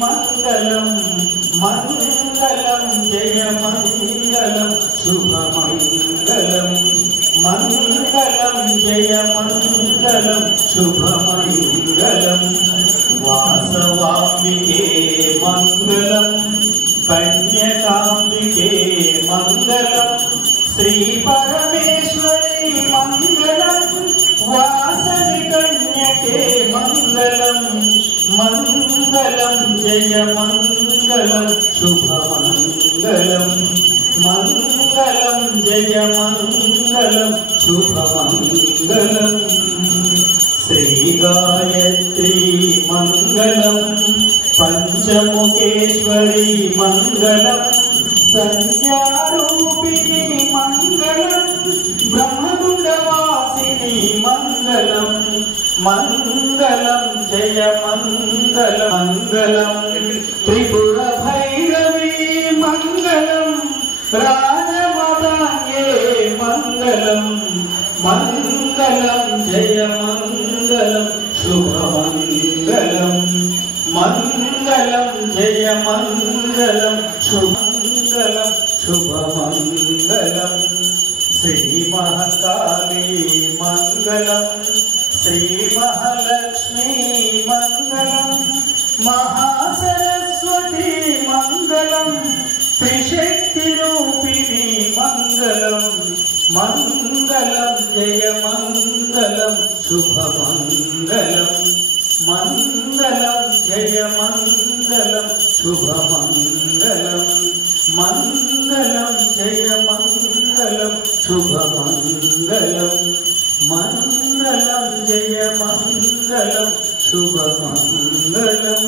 మంగళం మంగళం జయ మంగళం శుభమంగళం మంగళం జయ మంగళం శుభమంగళం వాసవాంబికే మంగళం కన్యకాంబికే మంగళం శ్రీ పరమేశ్వరి మంగళం వాసవి కన్యకే మంగళం మంగళం జయ మంగళం శుభమంగళం మంగళం జయ మంగళం శుభమంగళం శ్రీ గాయత్రీ మంగళం పంచముఖేశ్వరి మంగళం సంధ్యారూపిణి మంగళం బ్రహ్మగుండవాసిని మంగళం మంగళం జయ మంగళం మంగళం త్రిపుర భైరవి మంగళం రాజమదాన్యే మంగళం మంగళం జయ మంగళం శుభమంగళం మంగళం జయ మంగళం శుభమంగళం శుభమంగళం శ్రీ మహాకాళీ మంగళం శ్రీ మహాలక్ష్మీ మంగళం మహాసరస్వతి మంగళం త్రిశక్తి రూపిణి మంగళం మంగళం జయ మంగళం శుభమంగళం మంగళం జయ మంగళం శుభమంగళం మంగళం జయ మంగళం శుభమంగళం మంగళం జయ మంగళం శుభమంగళం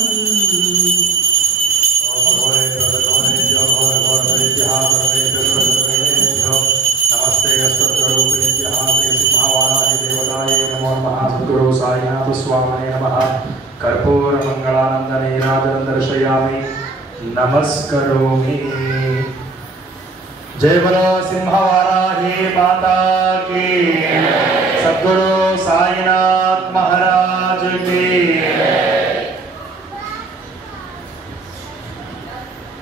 नमस्ते स्तोत्ररूपेभ्यः श्री सिंहवाराहि देवताये नमो नमः। सद्गुरु साईनाथ स्वामिने नमः। कर्पूरमङ्गलानन्द नीराजनं दर्शयामि नमस्करोमि। जय बोलो सिंहवाराहि माता की। सद्गुरु साईनाथ महाराज की।